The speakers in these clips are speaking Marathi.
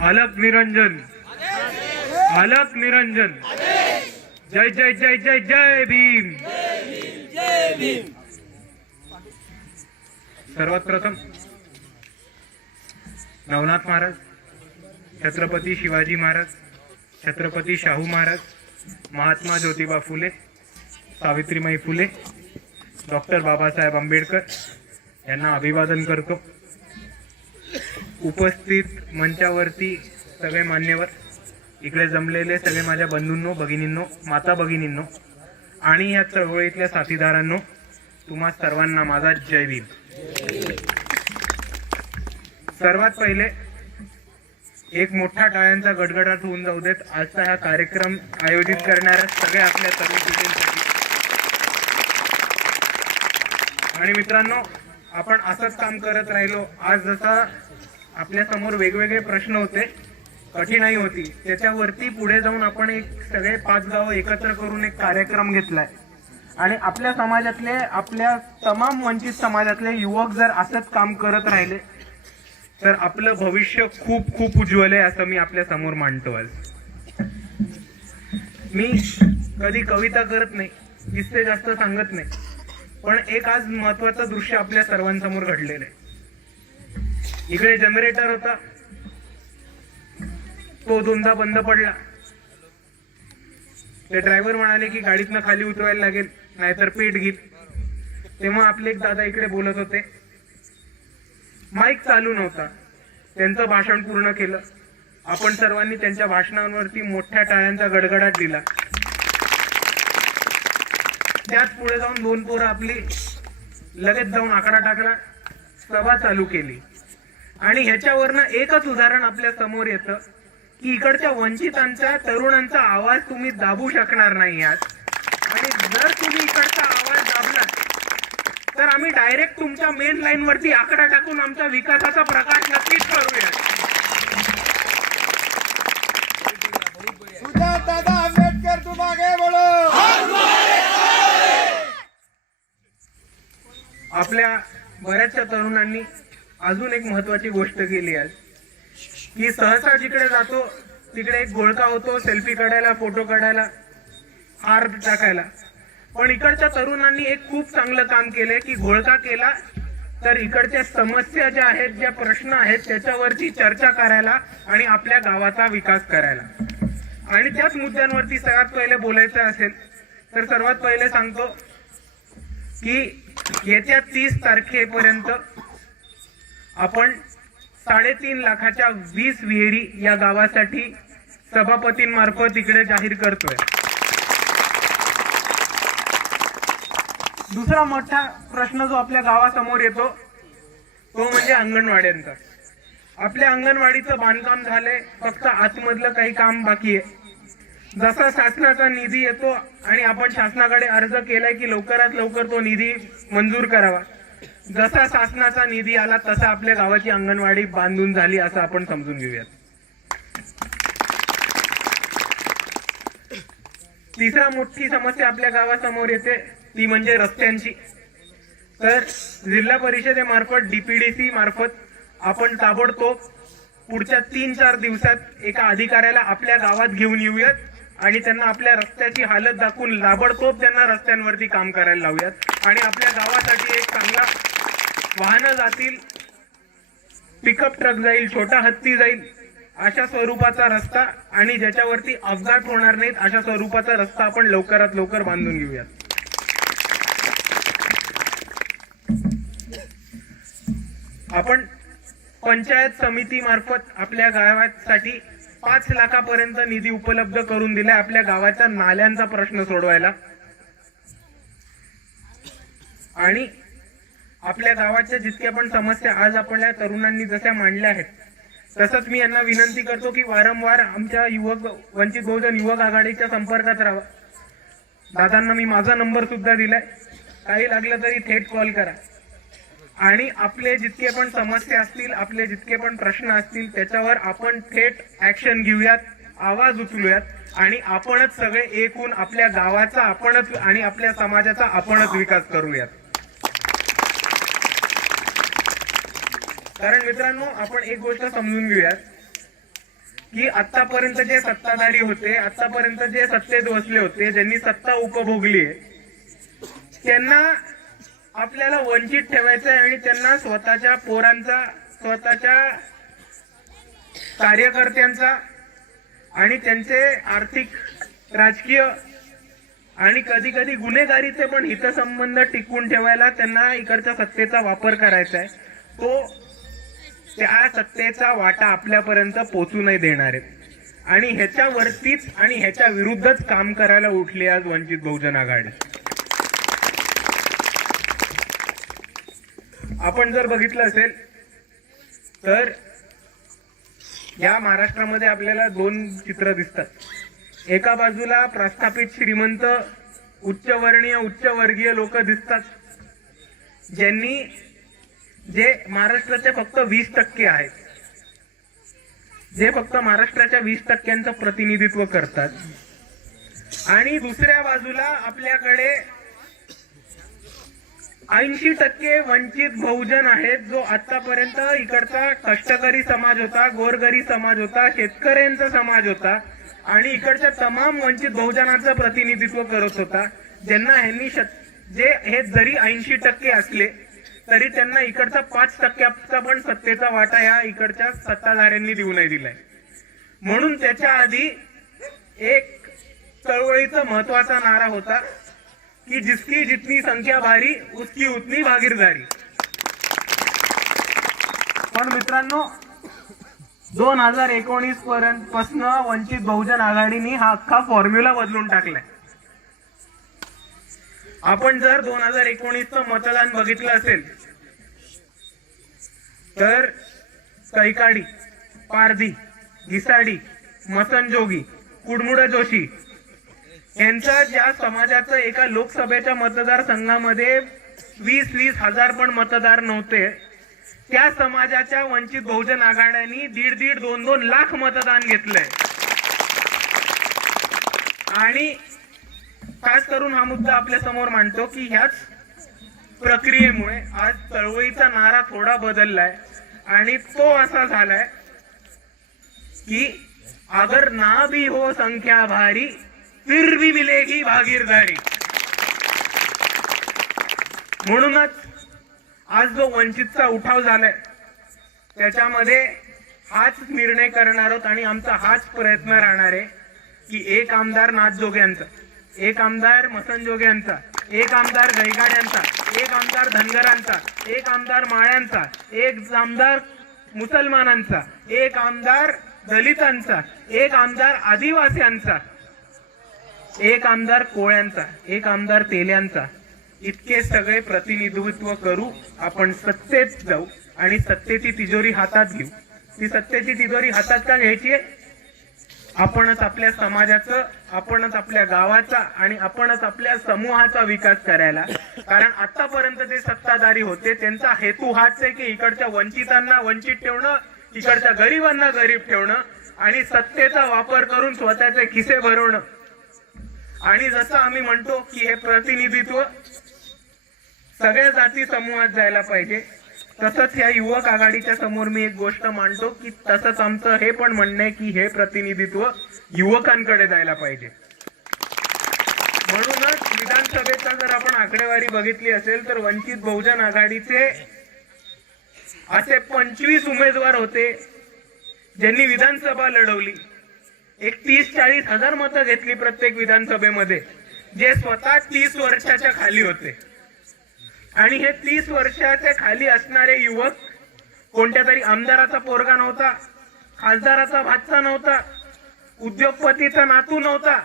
अलक निरंजन, अलक निरंजन। जय जय जय जय जय भीम। सर्वात प्रथम नवनाथ महाराज, छत्रपती शिवाजी महाराज, छत्रपती शाहू महाराज, महात्मा ज्योतिबा फुले, सावित्रीबाई फुले, डॉक्टर बाबासाहेब आंबेडकर यांना अभिवादन करतो। उपस्थित मंचावरती सगळे मान्यवर, इकडे जमलेले सगळे माझ्या बंधूंनो, भगिनींनो, माता भगिनींनो आणि या चळवळीतल्या साथीदारांनो, तुम्हा सर्वांना माझा जय भीम। सर्वात पहिले एक मोठा टाळ्यांचा गडगडाट होऊन जाऊ देत आजचा हा कार्यक्रम आयोजित करणाऱ्या सगळ्या आपल्या तरुण पिढींसाठी। आणि मित्रांनो, आपण असंच काम करत राहिलो, आज जसा आपल्या समोर वेगवेगळे प्रश्न होते, कठीणाई होती, त्याच्यावरती पुढे जाऊन आपण एक सगळे 5 गावं एकत्र करून एक कार्यक्रम घेतलाय। आणि आपल्या समाजातले, आपल्या तमाम वंचित समाजातले युवक जर असंच काम करत राहिले तर आपलं भविष्य खूप खूप उज्ज्वल आहे असं मी आपल्या समोर मांडतो। आज मी कधी कविता करत नाही, किस्से जास्त सांगत नाही, पण एक आज महत्वाचं दृश्य आपल्या सर्वांसमोर घडलेलं आहे। इकडे जनरेटर होता, तो दोनदा बंद पडला। ते ड्रायव्हर म्हणाले की गाडीतनं खाली उतरवायला लागेल, नाहीतर पेट घेईल। तेव्हा आपले एक दादा इकडे बोलत होते, माईक चालू नव्हता, त्यांचं भाषण पूर्ण केलं। आपण सर्वांनी त्यांच्या भाषणांवरती मोठ्या टाळ्यांचा गडगडाट दिला। त्याच पुढे जाऊन 2 पोरं आपली लगेच जाऊन आकडा टाकला, सभा चालू केली। आणि ह्याच्यावरनं एकच उदाहरण आपल्या समोर येतं की इकडच्या वंचितांच्या, तरुणांचा आवाज तुम्ही दाबू शकणार नाही आहात। आणि जर तुम्ही इकडचा आवाज दाबला तर आम्ही डायरेक्ट तुमच्या मेन लाईन वरती आकडा टाकून आमच्या विकासाचा प्रकाश नक्कीच करूया। दादा आंबेडकर तुम आगे बढ़ो। आपल्या बऱ्याचशा तरुणांनी अजून एक महत्वाची गोष्ट केली आहे की सहसा जिकडे जातो तिकडे एक घोळका होतो, सेल्फी काढायला, फोटो काढायला, हार टाकायला। पण इकडच्या तरुणांनी एक खूप चांगलं काम केलंय की घोळका केला तर इकडच्या समस्या ज्या आहेत, ज्या प्रश्न आहेत त्याच्यावरती चर्चा करायला आणि आपल्या गावाचा विकास करायला। आणि त्याच मुद्द्यांवरती सर्वात पहिले बोलायचं असेल तर सर्वात पहिले सांगतो की येत्या 30 तारखेपर्यंत आपण 3.5 लाखाच्या 20 विहिरी या गावासाठी सभापतींमार्फत इकडे जाहीर करतोय। दुसरा मोठा प्रश्न जो आपल्या गावासमोर येतो तो म्हणजे अंगणवाड्यांचा। आपल्या अंगणवाडीचं बांधकाम झालंय, फक्त आतमधलं काही काम बाकी आहे। जसा शासनाचा निधी येतो आणि आपण शासनाकडे अर्ज केलाय की लवकरात लवकर तो निधी मंजूर करावा, जसा शासनाचा निधी आला तसा आपल्या गावाची अंगणवाडी बांधून झाली असं आपण समजून घेऊयात। तिसरा मोठी समस्या आपल्या गावासमोर येते ती म्हणजे रस्त्यांची। तर जिल्हा परिषदेमार्फत, डीपीडीसी मार्फत आपण ताबडतोब पुढच्या 3-4 दिवसात एका अधिकाऱ्याला आपल्या गावात घेऊन येऊयात आणि त्यांना आपल्या रस्त्याची हालत दाखवून ताबडतोब त्यांना रस्त्यांवरती काम करायला लावूयात। आणि आपल्या गावासाठी एक चांगला वाहनं जातील, पिकअप ट्रक जाईल, छोटा हत्ती जाईल, अशा स्वरूपाचा रस्ता आणि ज्याच्यावरती अपघात होणार नाहीत अशा स्वरूपाचा रस्ता आपण लवकरात लवकर बांधून घेऊयात। आपण पंचायत समिती मार्फत आपल्या गावासाठी 5 लाखापर्यंत निधी उपलब्ध करून दिलाय आपल्या गावाच्या नाल्यांचा प्रश्न सोडवायला। आणि आपल्या गावाच्या जितक्या पण समस्या आज आपल्या तरुणांनी जशा मांडल्या आहेत तसंच मी यांना विनंती करतो की वारंवार आमच्या वंचित बहुजन युवक आघाडीच्या संपर्कात राहा। दादांना मी माझा नंबर सुद्धा दिलाय, काही लागलं तरी थेट कॉल करा। आणि आपले जितके पण समस्या असतील, आपले जितके पण प्रश्न असतील त्याच्यावर आपण थेट ऍक्शन घेऊयात, आवाज उचलूयात आणि आपणच सगळे एक होऊन आपल्या गावाचा आपणच आणि आपल्या समाजाचा आपणच विकास करूयात। कारण मित्रांनो, आपण एक गोष्ट समजून घेऊयात की आतापर्यंत जे सत्ताधारी होते, आतापर्यंत जे सत्तेत बसले होते, ज्यांनी सत्ता उपभोगली आहे, त्यांना आपल्याला वंचित ठेवायचं आहे आणि त्यांना स्वतःच्या पोरांचा, स्वतःच्या कार्यकर्त्यांचा आणि त्यांचे आर्थिक, राजकीय आणि कधी कधी गुन्हेगारीचे पण हितसंबंध टिकवून ठेवायला त्यांना इकडच्या सत्तेचा वापर करायचा आहे. तो त्या सत्तेचा वाटा आपल्यापर्यंत पोचू नाही देणार आहेत आणि ह्याच्यावरतीच आणि ह्याच्या विरुद्धच काम करायला उठली आज वंचित बहुजन आघाडी. आपण जर बघितलं असेल तर या महाराष्ट्रामध्ये आपल्याला दोन चित्र दिसतात. एका बाजूला प्रस्थापित श्रीमंत उच्चवर्णीय उच्चवर्गीय लोक दिसतात, ज्यांनी जे महाराष्ट्राचे फक्त 20% आहेत, जे फक्त महाराष्ट्राच्या 20%चं प्रतिनिधित्व करतात. आणि दुसऱ्या बाजूला आपल्याकडे 80% वंचित बहुजन आहेत, जो आतापर्यंत इकडचा कष्टकरी समाज होता, गोरगरी समाज होता, शेतकऱ्यांचा समाज होता आणि इकडच्या तमाम वंचित बहुजनाचं प्रतिनिधित्व करत होता, ज्यांना ह्यांनी जे हे जरी 80% असले तरी त्यांना इकडचा 5%चा पण सत्तेचा वाटा या इकडच्या सत्ताधाऱ्यांनी देऊ नाही दिलाय. म्हणून त्याच्या आधी एक चळवळीचा महत्वाचा नारा होता की जिसकी जितनी संख्या भारी उसकी उतनी भागीरदारी. पण मित्रांनो, 2019 पासून वंचित बहुजन आघाडीने हा अख्खा फॉर्म्युला बदलून टाकलाय. आपण जर 2019चं मतदान बघितलं असेल तर कैकाडी, पारधी, घिसाडी, मसनजोगी, कुडमुडा जोशी यांचा ज्या समाजाचं एका लोकसभेच्या मतदारसंघामध्ये 20-20 हजार पण मतदार नव्हते, त्या समाजाच्या वंचित बहुजन आघाड्यांनी 1.5-2 लाख मतदान घेतलंय. आणि खास करून हा मुद्दा आपल्या समोर मांडतो की ह्याच प्रक्रियेमुळे आज चळवळीचा नारा थोडा बदललाय आणि तो असा झालाय की अगर ना भी हो संख्या भारी फिर भी मिलेगी भागीरदारी. म्हणूनच आज जो वंचितचा उठाव झालाय त्याच्यामध्ये हाच निर्णय करणार आहोत आणि आमचा हाच प्रयत्न राहणार आहे की एक आमदार नाथजोग्यांचा, एक आमदार मसनजोग्यांचा, एक आमदार गैगाड्यांचा, एक आमदार धनगरांचा, एक आमदार माळ्यांचा, एक आमदार मुसलमानांचा, एक आमदार दलितांचा, एक आमदार आदिवासींचा, एक आमदार कोळ्यांचा, एक आमदार तेल्यांचा, इतके सगळे प्रतिनिधित्व करू. आपण सत्तेत जाऊ आणि सत्तेची तिजोरी हातात घेऊ. ती सत्तेची तिजोरी हातात का घ्यायची? आपणच आपल्या समाजाचं, आपणच आपल्या गावाचा आणि आपणच आपल्या समूहाचा विकास करायला. कारण आतापर्यंत जे सत्ताधारी होते त्यांचा हेतू हाच आहे की इकडच्या वंचितांना वंचित ठेवणं, इकडच्या गरिबांना गरीब ठेवणं आणि सत्तेचा वापर करून स्वतःचे खिसे भरवणं. आणि जसं आम्ही म्हणतो की हे प्रतिनिधित्व सगळ्या जाती समूहात जायला पाहिजे, तसंच या युवक आघाडीच्या समोर मी एक गोष्ट मांडतो की तसंच आमचं हे पण म्हणणं आहे की हे प्रतिनिधित्व युवकांकडे जायला पाहिजे. म्हणूनच विधानसभेचा जर आपण आकडेवारी बघितली असेल तर वंचित बहुजन आघाडीचे असे 25 उमेदवार होते ज्यांनी विधानसभा लढवली. एक 30-40 हजार मतं घेतली प्रत्येक विधानसभेमध्ये, जे स्वतः 30 वर्षाच्या खाली होते. आणि हे 30 वर्षाच्या खाली असणारे युवक कोणत्या तरी आमदाराचा पोरगा नव्हता, खासदाराचा भाचा नव्हता, उद्योगपतीचा नातू नव्हता.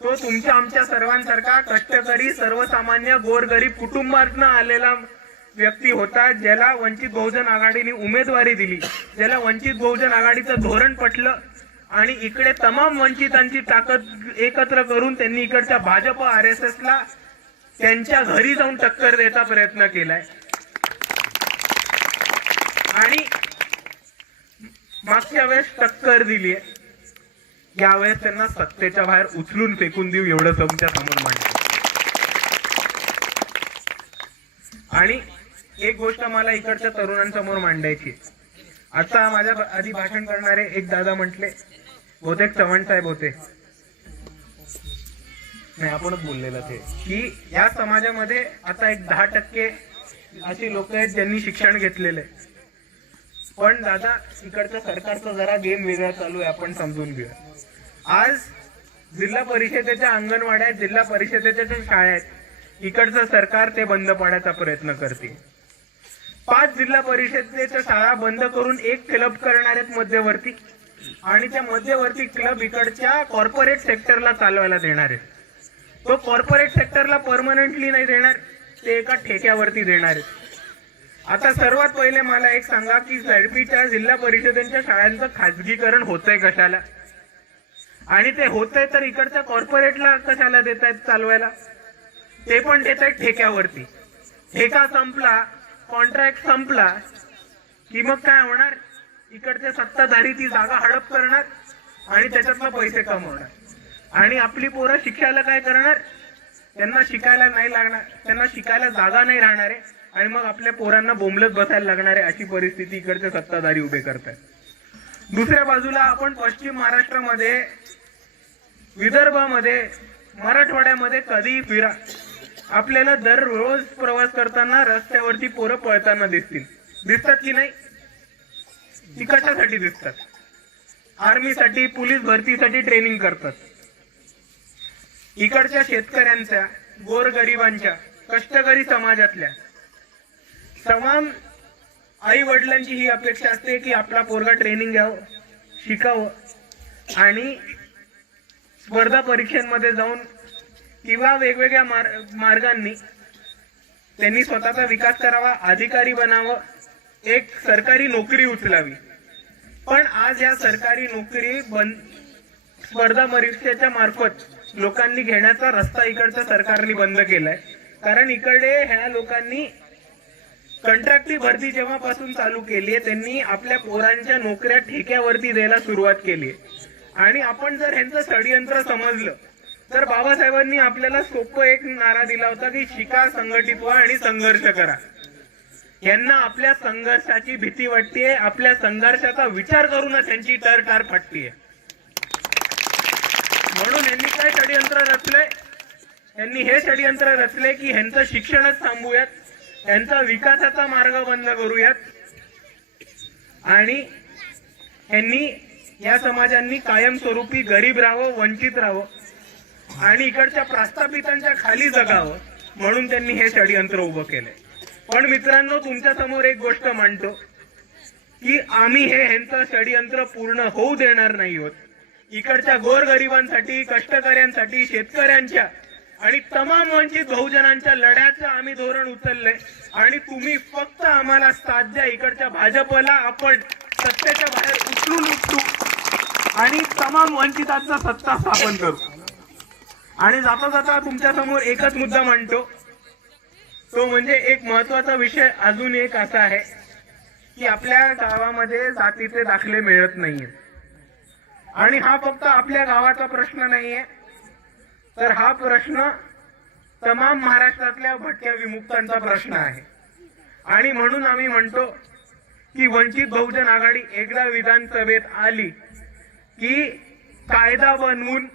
तो तुमच्या आमच्या सर्वांसारखा कष्टकरी सर्वसामान्य गोरगरीब कुटुंबातून आलेला व्यक्ती होता, ज्याला वंचित बहुजन आघाडीने उमेदवारी दिली, ज्याला वंचित बहुजन आघाडीचं धोरण पटलं आणि इकडे तमाम वंचितांची ताकद एकत्र करून त्यांनी इकडच्या भाजप RSS ला त्यांच्या घरी जाऊन टक्कर द्यायचा प्रयत्न केलाय. आणि मागच्या वेळेस टक्कर दिलीये, यावेळेस त्यांना सत्तेच्या बाहेर उचलून फेकून देऊ एवढं तुमच्या समोर मांडतो. आणि एक गोष्ट मला इकडच्या तरुणांसमोर मांडायची, आता माझ्या आधी भाषण करणारे एक दादा म्हटले, बहुतेक चव्हाण साहेब होते, नाही आपणच बोललेलं ते, की या समाजामध्ये आता एक 10% अशी लोक आहेत ज्यांनी शिक्षण घेतलेलं आहे. पण दादा, इकडच्या सरकारचा जरा गेम वेगळा चालू आहे, आपण समजून घेऊया. आज जिल्हा परिषदेच्या अंगणवाड्या आहेत, जिल्हा परिषदेच्या ज्या शाळा आहेत, इकडचं सरकार ते बंद पाडण्याचा प्रयत्न करते. 5 जिल्हा परिषदेच्या शाळा बंद करून एक क्लब करणार आहेत मध्यवर्ती, आणि त्या मध्यवर्ती क्लब इकडच्या कॉर्पोरेट सेक्टरला चालवायला देणार आहेत. तो कॉर्पोरेट सेक्टरला परमनंटली नाही देणार, ते एका ठेक्यावरती देणार आहेत. आता सर्वात पहिले मला एक सांगा की झडपीच्या जिल्हा परिषदेच्या शाळांचं खाजगीकरण होतंय कशाला, आणि ते होतंय तर इकडच्या कॉर्पोरेटला कशाला देत आहेत चालवायला, ते पण देत आहेत ठेक्यावरती. ठेका संपला, कॉन्ट्रॅक्ट संपला की मग काय होणार, इकडचे सत्ताधारी ती जागा हडप करणार आणि त्याच्यातनं पैसे कमवणार, आणि आपली पोरं शिक्षायला काय करणार, त्यांना शिकायला नाही लागणार, त्यांना शिकायला जागा नाही राहणार आहे, आणि मग आपल्या पोरांना बोंबलत बसायला लागणार आहे. अशी परिस्थिती इकडचे सत्ताधारी उभे करतात. दुसऱ्या बाजूला आपण पश्चिम महाराष्ट्रामध्ये, विदर्भामध्ये, मराठवाड्यामध्ये कधीही फिरा, आपल्याला दररोज प्रवास करताना रस्त्यावरती पोरं पळताना दिसतात की नाही? ती कशासाठी दिसतात? आर्मीसाठी, पोलीस भरतीसाठी ट्रेनिंग करतात. इकडच्या शेतकऱ्यांच्या, गोरगरिबांच्या, कष्टकरी समाजातल्या तमाम आई वडिलांची ही अपेक्षा असते की आपला पोरगा ट्रेनिंग घ्यावं, शिकावं, आणि स्पर्धा परीक्षांमध्ये जाऊन किंवा वेगवेगळ्या मार्गांनी त्यांनी स्वतःचा विकास करावा, अधिकारी बनावं, एक सरकारी नोकरी उचलावी. पण आज या सरकारी नोकरी स्पर्धा परीक्षेच्या मार्फत लोकांनी घेण्याचा रस्ता इकडच्या सरकारने बंद केलाय. कारण इकडे ह्या लोकांनी कंत्राटी भरती जेव्हापासून चालू केली आहे, त्यांनी आपल्या पोरांच्या नोकऱ्या ठेक्यावरती द्यायला सुरुवात केली आहे. आणि आपण जर ह्यांचं षडयंत्र समजलं तर बाबासाहेबांनी आपल्याला सोपं एक नारा दिला होता की शिका, संघटित व्हा आणि संघर्ष करा. यांना आपल्या संघर्षाची भीती वाटतेय, आपल्या संघर्षाचा विचार करूनच यांची टार फाटतीये. म्हणून यांनी काय षडयंत्र रचलंय, यांनी हे षडयंत्र रचले की ह्यांचं शिक्षणच थांबूयात, यांचा विकासाचा मार्ग बंद करूयात, आणि यांनी या समाजांनी कायमस्वरूपी गरीब राहावं, वंचित राहावं, आणि इकडच्या प्रस्थापितांच्या खाली जगावं, म्हणून त्यांनी हे षडयंत्र उभं केलंय. पण मित्रांनो, तुमच्या समोर एक गोष्ट मांडतो की आम्ही ह्यांचं षडयंत्र पूर्ण होऊ देणार नाही आहोत. इकडच्या गोरगरिबांसाठी, कष्टकऱ्यांसाठी, शेतकऱ्यांच्या आणि तमाम वंचित बहुजनांच्या लढ्याचं आम्ही धोरण उचललंय, आणि तुम्ही फक्त आम्हाला साथ द्या. इकडच्या भाजपला आपण सत्तेच्या बाहेर उचलून उपटू आणि तमाम वंचितांचा सत्ता स्थापन करू. आणि जाता जाता तुमच्या समोर एकच मुद्दा मांडतो, तो म्हणजे एक महत्वाचा विषय अजून एक असा आहे की आपल्या गावामध्ये जातीचे दाखले मिळत नाहीये. आणि हा फक्त आपल्या गावाचा प्रश्न नाहीये, तर हा प्रश्न तमाम महाराष्ट्रातल्या भटक्या विमुक्तांचा प्रश्न आहे. आणि म्हणून आम्ही म्हणतो की वंचित बहुजन आघाडी एकदा विधानसभेत आली की कायदा बनवून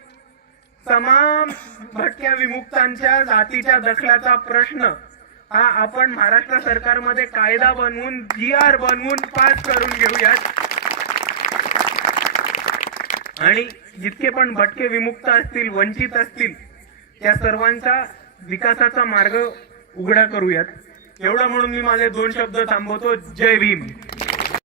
तमाम भटक्या विमुक्तांच्या जातीच्या दखलाचा प्रश्न हा आपण महाराष्ट्र सरकारमध्ये कायदा बनवून, GR बनवून पास करून घेऊयात. आणि जितके पण भटके विमुक्त असतील, वंचित असतील, त्या सर्वांचा विकासाचा मार्ग उघडा करूयात. एवढं म्हणून मी माझे 2 शब्द थांबवतो. जय भीम.